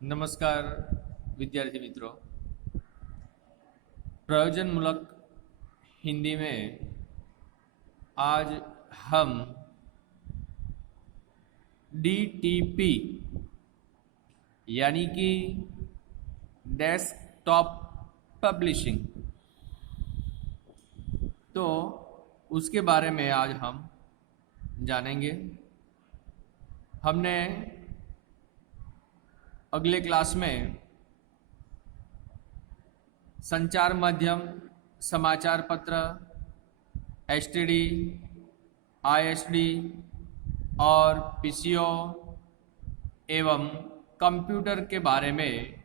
नमस्कार विद्यार्थी मित्रों, प्रयोजनमूलक हिंदी में आज हम DTP यानी कि डेस्कटॉप पब्लिशिंग, तो उसके बारे में आज हम जानेंगे। हमने अगले क्लास में संचार माध्यम, समाचार पत्र, STD, ISD और PCO एवं कंप्यूटर के बारे में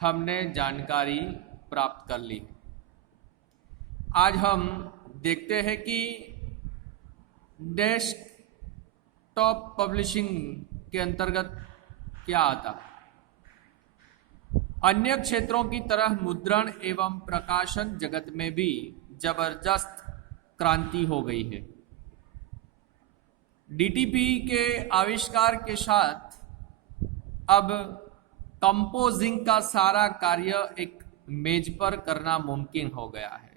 हमने जानकारी प्राप्त कर ली। आज हम देखते हैं कि डेस्कटॉप पब्लिशिंग के अंतर्गत क्या आता है। अन्य क्षेत्रों की तरह मुद्रण एवं प्रकाशन जगत में भी जबरदस्त क्रांति हो गई है। DTP के आविष्कार के साथ अब कंपोजिंग का सारा कार्य एक मेज पर करना मुमकिन हो गया है।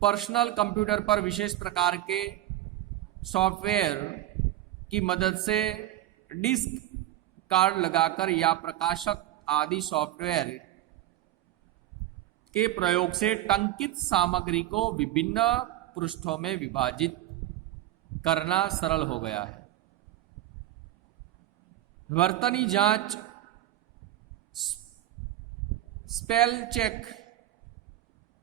पर्सनल कंप्यूटर पर विशेष प्रकार के सॉफ्टवेयर की मदद से डिस्क कार्ड लगाकर या प्रकाशक आदि सॉफ्टवेयर के प्रयोग से टंकित सामग्री को विभिन्न पृष्ठों में विभाजित करना सरल हो गया है। वर्तनी जांच, स्पेल चेक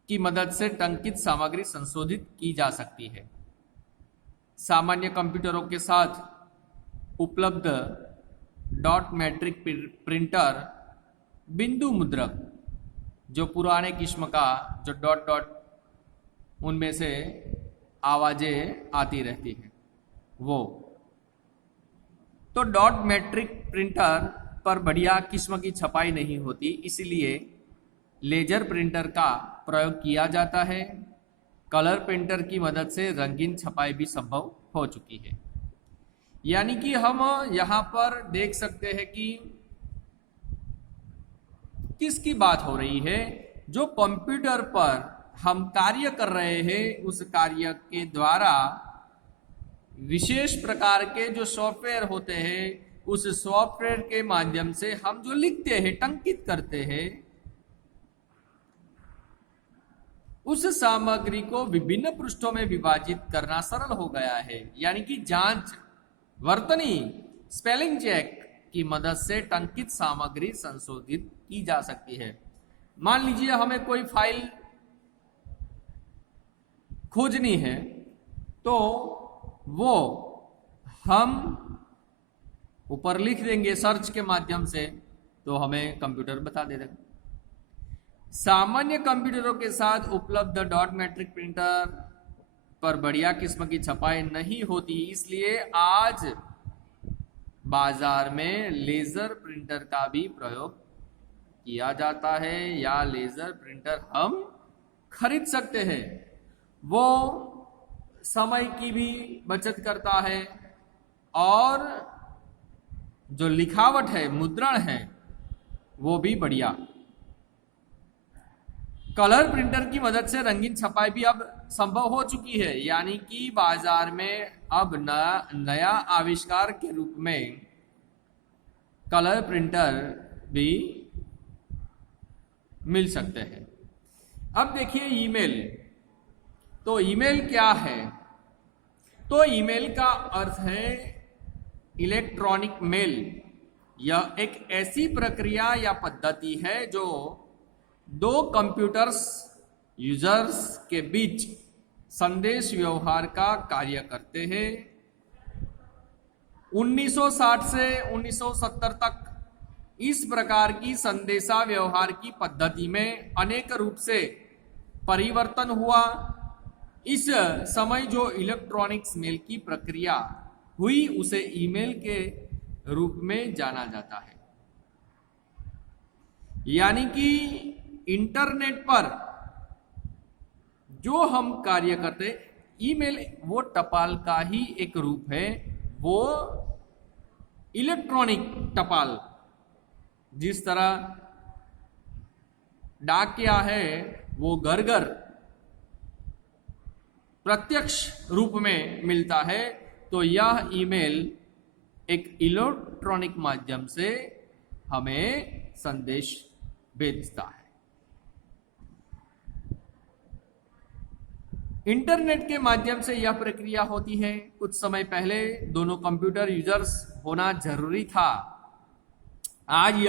की मदद से टंकित सामग्री संशोधित की जा सकती है। सामान्य कंप्यूटरों के साथ उपलब्ध डॉट मैट्रिक प्रिंटर बिंदु मुद्रक, जो पुराने किस्म का जो डॉट डॉट उनमें से आवाजें आती रहती हैं, वो तो डॉट मैट्रिक प्रिंटर पर बढ़िया किस्म की छपाई नहीं होती, इसलिए लेजर प्रिंटर का प्रयोग किया जाता है। कलर प्रिंटर की मदद से रंगीन छपाई भी संभव हो चुकी है। यानी कि हम यहाँ पर देख सकते हैं कि किसकी बात हो रही है। जो कंप्यूटर पर हम कार्य कर रहे हैं, उस कार्य के द्वारा विशेष प्रकार के जो सॉफ्टवेयर होते हैं, उस सॉफ्टवेयर के माध्यम से हम जो लिखते हैं, टंकित करते हैं, उस सामग्री को विभिन्न पृष्ठों में विभाजित करना सरल हो गया है। यानी कि जांच, वर्तनी, स्पेलिंग चेक की मदद से टंकित सामग्री संशोधित की जा सकती है। मान लीजिए हमें कोई फाइल खोजनी है, तो वो हम ऊपर लिख देंगे सर्च के माध्यम से, तो हमें कंप्यूटर बता देगा। सामान्य कंप्यूटरों के साथ उपलब्ध डॉट मैट्रिक प्रिंटर पर बढ़िया किस्म की छपाई नहीं होती, इसलिए आज बाजार में लेजर प्रिंटर का भी प्रयोग किया जाता है, या लेजर प्रिंटर हम खरीद सकते हैं। वो समय की भी बचत करता है और जो लिखावट है, मुद्रण है, वो भी बढ़िया। कलर प्रिंटर की मदद से रंगीन छपाई भी अब संभव हो चुकी है। यानी कि बाजार में अब नया आविष्कार के रूप में कलर प्रिंटर भी मिल सकते हैं। अब देखिए ईमेल। तो ईमेल क्या है? तो ईमेल का अर्थ है इलेक्ट्रॉनिक मेल। यह एक ऐसी प्रक्रिया या पद्धति है जो दो कंप्यूटर्स यूजर्स के बीच संदेश व्यवहार का कार्य करते हैं। 1960 से 1970 तक इस प्रकार की संदेशा व्यवहार की पद्धति में अनेक रूप से परिवर्तन हुआ। इस समय जो इलेक्ट्रॉनिक्स मेल की प्रक्रिया हुई, उसे ईमेल के रूप में जाना जाता है। यानी कि इंटरनेट पर जो हम कार्य करते, ईमेल वो टपाल का ही एक रूप है। वो इलेक्ट्रॉनिक टपाल, जिस तरह डाक क्या है वो घर घर प्रत्यक्ष रूप में मिलता है, तो यह ईमेल एक इलेक्ट्रॉनिक माध्यम से हमें संदेश भेजता है। इंटरनेट के माध्यम से यह प्रक्रिया होती है। कुछ समय पहले दोनों कंप्यूटर यूजर्स होना जरूरी था। आज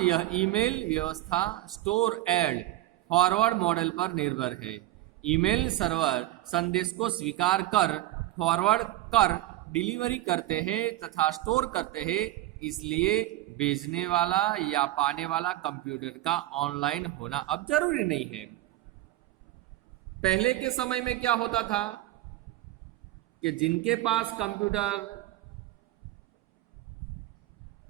यह ईमेल व्यवस्था स्टोर एंड फॉरवर्ड मॉडल पर निर्भर है। ईमेल सर्वर संदेश को स्वीकार कर, फॉरवर्ड कर, डिलीवरी करते हैं तथा स्टोर करते हैं, इसलिए भेजने वाला या पाने वाला कंप्यूटर का ऑनलाइन होना अब जरूरी नहीं है। पहले के समय में क्या होता था कि जिनके पास कंप्यूटर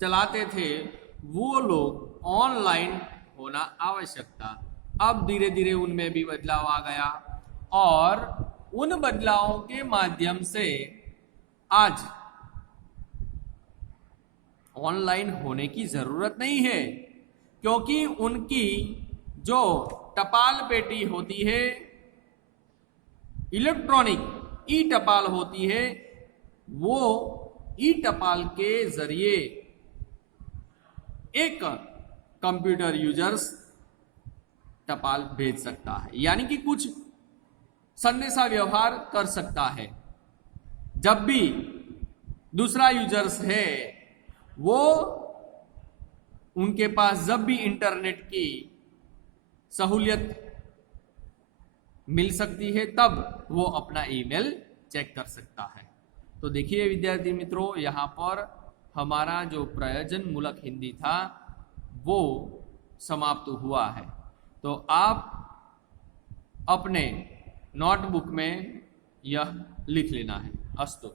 चलाते थे वो लोग ऑनलाइन होना आवश्यक था। अब धीरे धीरे उनमें भी बदलाव आ गया और उन बदलावों के माध्यम से आज ऑनलाइन होने की जरूरत नहीं है, क्योंकि उनकी जो टपाल पेटी होती है, इलेक्ट्रॉनिक ई टपाल होती है, वो ई टपाल के जरिए एक कंप्यूटर यूजर्स टपाल भेज सकता है, यानी कि कुछ संदेशा व्यवहार कर सकता है। जब भी दूसरा यूजर्स है वो उनके पास जब भी इंटरनेट की सहूलियत मिल सकती है तब वो अपना ईमेल चेक कर सकता है। तो देखिए विद्यार्थी मित्रों, यहाँ पर हमारा जो प्रयोजन मूलक हिंदी था वो समाप्त हुआ है। तो आप अपने नोटबुक में यह लिख लेना है। अस्तु।